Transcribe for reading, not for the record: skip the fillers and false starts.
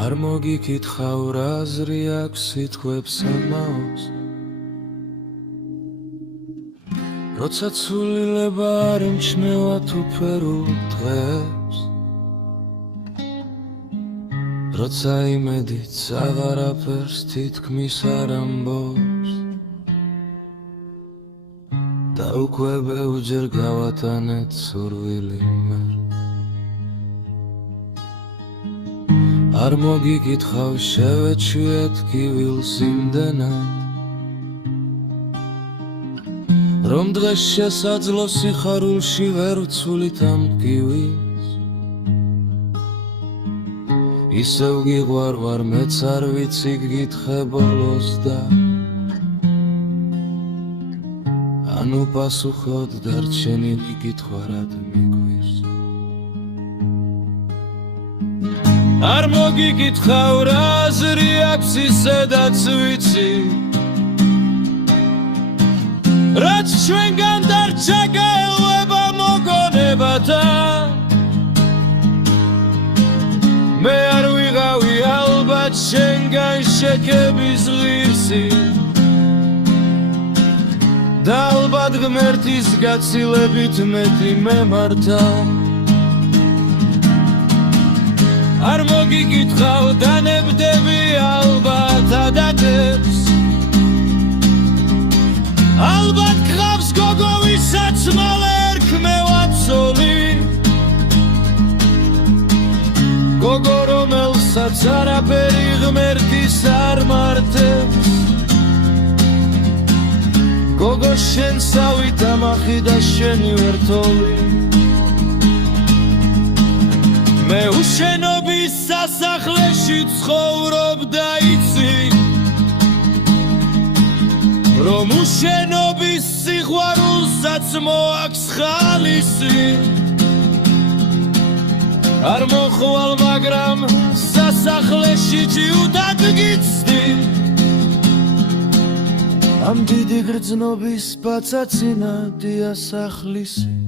არ მოგიკითხავ რა აზრი აქვს სიტყვებს ამაოს როცა ცვლილება არ ემჩნევა თუ ფერულ დღეს როცა იმედიც აღარაფერს თითქმის არ ამბობს და უკვე ბევრჯერ გავატანეთ სურვილი მე არ მოგიკითხავ შევეჩვიეთ კივილს იმდენად რომ დღეს შესაძლო სიხარულში ვერ ვცვლით ამ კივილს ისევ გიყვარვარ მეც არ ვიცი გგითხე ბოლოს და ანუ პასუხოდ დარჩენილი კითხვა რად მიგვირს არ მოგიკითხავ რა აზრი აქვს ისედაც ვიცი რაც ჩვენგან დარჩა გაელვება მოგონებათან მე არ ვიღავი ალბათ შენგან შექების ღირსი და ალბათ ღმერთის გაცილებით მეტი მემართა არ მოგიკითხავ დანებდები ალბათ ადაკებს ალბათ გყავს გოგო ვისაც მალე ერქმევაცოლი გოგო რომელსაც არაფერი ღმერთის არ მართებს გოგო შენსავი დამახი და შენი ვერთოლი მე უშენობის სასახლეში ცხოვრობ და იცი რომ უშენობის სიყვარულსაც მოაქვს ხალისი არ მოხვალ მაგრამ სასახლეში ჯიუდად გიცდი ამ დიდი გრძნობის პაცაცინადია სახლისი